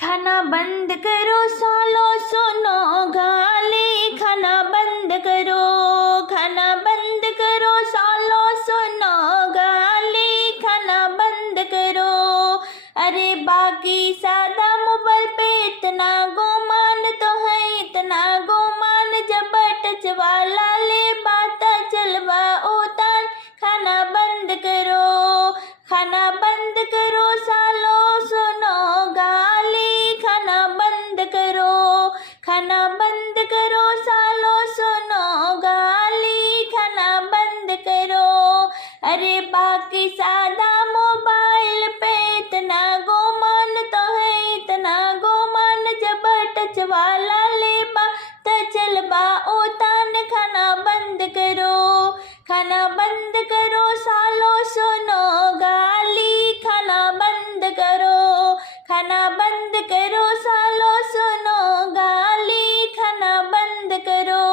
खाना बंद करो सालो सुनो गाली, खाना बंद करो, खाना बंद करो सालो सुनो गाली, खाना बंद करो। अरे बाकी सादा मोबाइल पे इतना गुमान तो है, इतना गुमान, जब टच वाला ले बात चलवा उतान। खाना बंद करो, खाना बंद करो सालो सुनो गाली, खाना बंद करो, खाना बंद करो सालो सुनो गाली, खाना बंद करो। अरे बाकी सादा मोबाइल पे इतना गुमान तो है, इतना गुमान, जब टच वाला ले बात चलवा उतान। खाना बंद करो, खाना बंद करो सालो सुनो गाली, खाना बंद करो, खाना बंद करो सालो सुनो गाली, खाना बंद करो।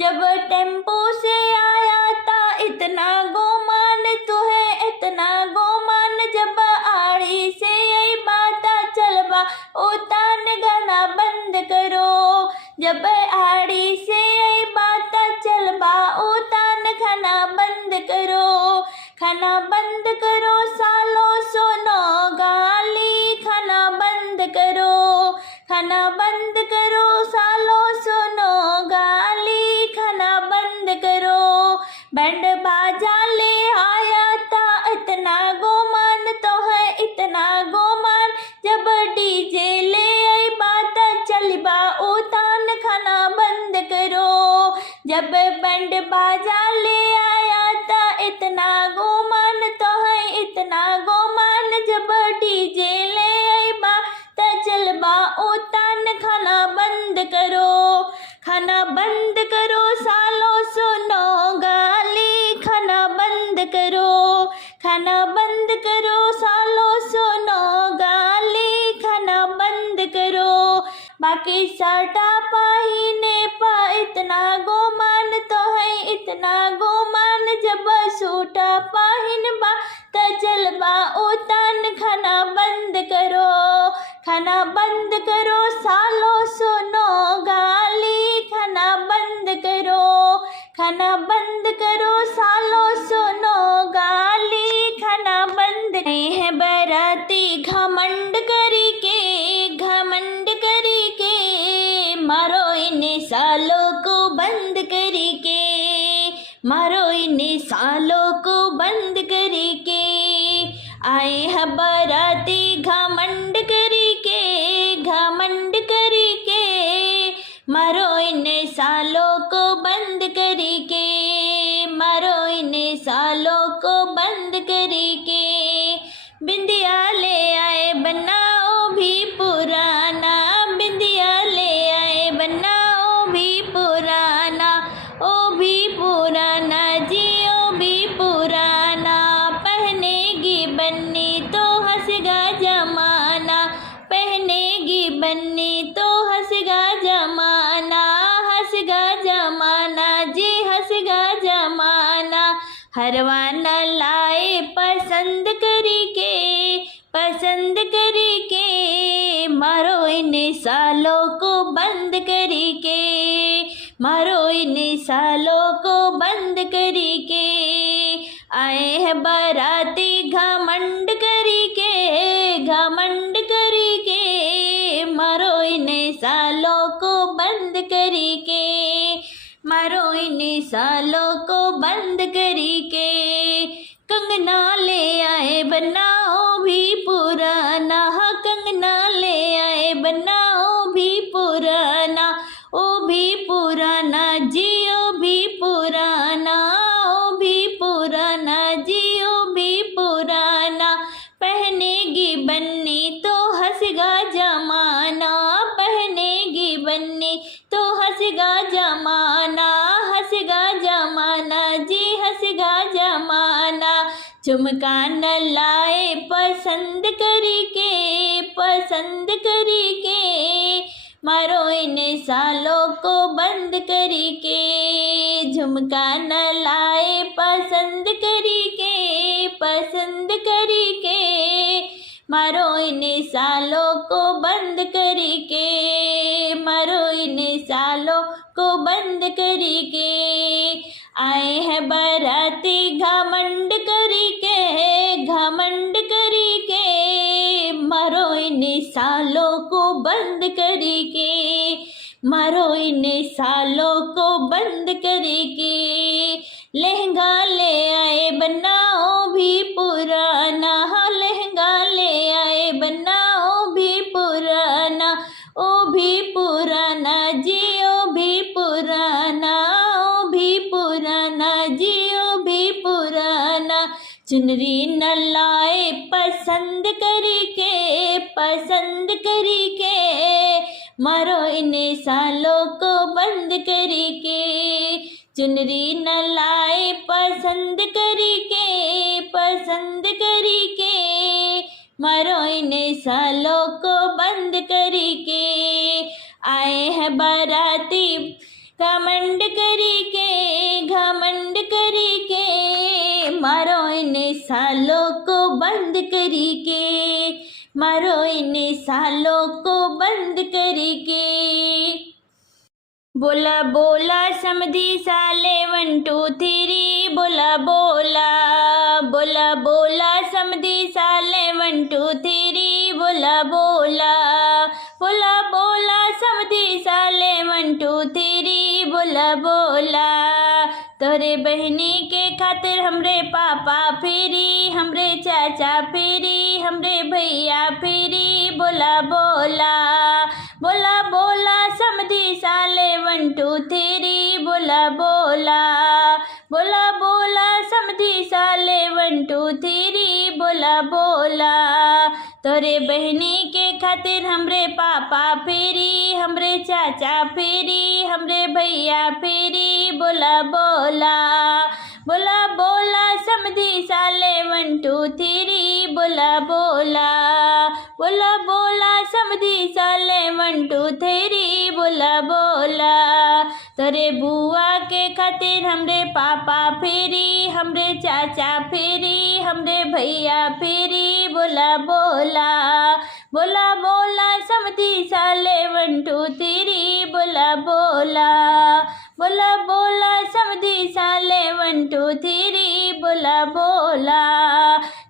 जब टेम्पो से आया था इतना गुमान तो है, इतना गुमान, जब आड़ी से यही बात चलवा उतान। गाना बंद करो, जब आड़ी से यही बात चलवा उतान। खाना बंद करो, खाना बंद करो सालो सुनो गाली, खाना बंद करो, खाना बंद करो सालो सुनो गाली, खाना बंद करो। बैंड बाजा ले आया था इतना गुमान तो है, इतना गुमान, जब डीजे ले आई बात चलवा उतान। खाना बंद करो, जब बैंड बाजा ले आया था इतना गुमान तो है, इतना गुमान, जब डीजे ले आई बात चलवा उतान। खाना बंद करो, खाना बंद करो सालो सुनो गाली, खाना बंद करो, खाना बंद करो सालो सुनो गाली, खाना बंद करो। बाकी साटा पाहीने पा इतना गुमान तो है, इतना गुमान, जब सूटा पाहिन बा चलवा उतान। खाना बंद करो, खाना बंद करो सालो सुनो गाली, खाना बंद करो, खाना बंद करो सालो सुनो गाली, खाना बंद। नहीं है बराती घमंड करी के, घमंड करी के, मारो इन सालों को बंद करी के, मारो इन सालों को बंद करी के। आए है बराती घमंड करी के, घमंड करी के, मारो इन सालों को बंद करी के, मारो इन सालों को बंद करी के। बिंदिया ले आए बनाओ भी पुराना, बिंदिया ले आए बनाओ भी पुराना, ओ भी पुराना जी, ओ भी पुराना। पहनेगी बन्नी तो हंसेगा जमाना, पहनेगी बन्नी तो हंसेगा जमाना, हंसेगा जमाना जी, हंसेगा जमाना। हरवाना लाए पसंद करी के, पसंद करी के, मारो इन सालों को बंद करी के, मारो इन सालों को बंद करी के। आए है बराती घमंड करी के, घमंड करी के, मारो इन सालों को बंद करी के, मारो इन सालों को बंद करी के। कंगना ले आए बनाओ भी पुराना, कंगना ले आए बनाओ भी पुराना, ओ भी पुराना जी, ओ भी पुराना, ओ भी पुराना जी, ओ भी पुराना। पहनेगी बन्नी तो हंसेगा जमाना, पहनेगी बन्नी तो हंसेगा जमाना, हंसेगा जमाना जी, हंसेगा जमाना। झुमका न लाए पसंद करी के, पसंद करी के, मारो इन सालों को बंद करी के। झुमका न लाए पसंद करी के, पसंद करी के, मारो इन सालों को बंद इन्हें सालों को बंद करके, मारो इन्हें सालों को बंद करके। लहंगा ले आए बनाओ भी पुराना, लहंगा ले आए बनाओ भी पुराना, ओ भी पुराना जी ओ भी पुराना, ओ भी पुराना जी ओ भी पुराना। चुनरी न लाए पसंद करके, पसंद करके, मारो इन्हें सालों को बंद करके। चुनरी न लाए पसंद करके, पसंद करके, मारो इन्हें सालों को बंद करके। आए हैं बाराती घमंड करके, घमंड करके, मारो इन्हें सालों को बंद करके, मारो इन्हें सालों को बंद करके। बोला बोला समधी साले 1 2 3, बोला बोला, बोला बोला समधी साले 1 2 3, बोला बोला, बोला बोला समधी साले 1 2 3, बोला बोला। तोरे बहनी के खातिर हमरे पापा फेरी, हमरे चाचा फेरी, हमरे भैया फेरी, बोला बोला, बोला बोला समधी साले 1 2 3, बोला बोला, बोला बोला समधी साले 1 2 3, बोला बोला। तोरे बहनी के खातिर हमरे पापा फेरी, हमरे चाचा फेरी, हमरे भैया फेरी, बोला बोला, बोला बोला समधी साले 1 2 3, बोला बोला, बोला बोला समधी साले 1 2 3, बोला बोला। तोरे बुआ के खातिर हमरे पापा फेरी, हमरे चाचा फेरी, हमरे भैया फेरी, बोला बोला, बोला बोला समधी साले 1 2 3, बोला बोला, बोला बोला समधी साले 1 2 3, बोला बोला।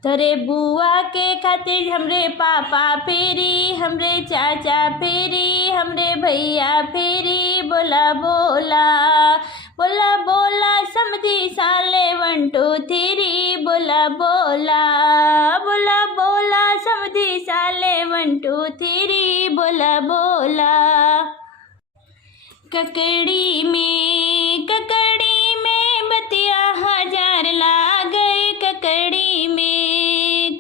तोरे बुआ के खातिर हमरे पापा फेरी, हमरे चाचा फेरी, हमरे भैया फेरी, बोला बोला, बोला बोला समधी साले 1 2 3, बोला बोला, बोला बोला समधी साले 1 2 3, बोला बोला। ककड़ी में बतिया 1000 ला गए, ककड़ी में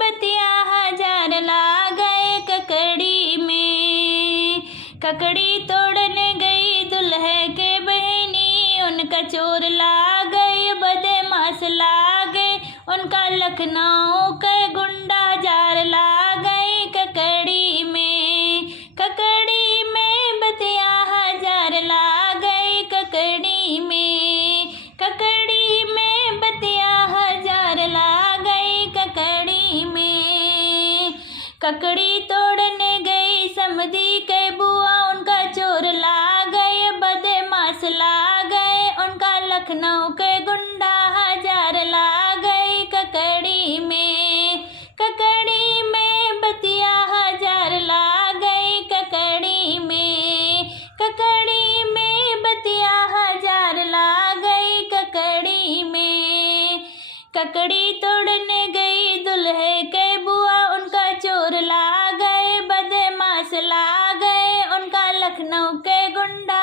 बतिया 1000 ला गए, ककड़ी में। ककड़ी तोड़ने गई दुल्हे के बहनी, उनका चोर ला गए, बदमाश ला गए, उनका लखनऊ के गुंडा 1000 ला गए, ककड़ी में। ककड़ी में बतिया 1000 ला गए, ककड़ी में। ककड़ी में बतिया 1000 ला गए, ककड़ी में। ककड़ी तोड़ने गई समधी के बुआ, उनका चोर ला गए, बदमाश ला गए, उनका लखनऊ के गुंडा 1000 ला गए, ककड़ी में। ककड़ी में बतिया 1000 ला गए, ककड़ी में। ककड़ी में बतिया 1000 ला गए, ककड़ी में। ककड़ी तोड़ने गई दुल्हे के बुआ, उनका चोर ला गए, बदमाश ला गए, उनका लखनऊ के गुंडा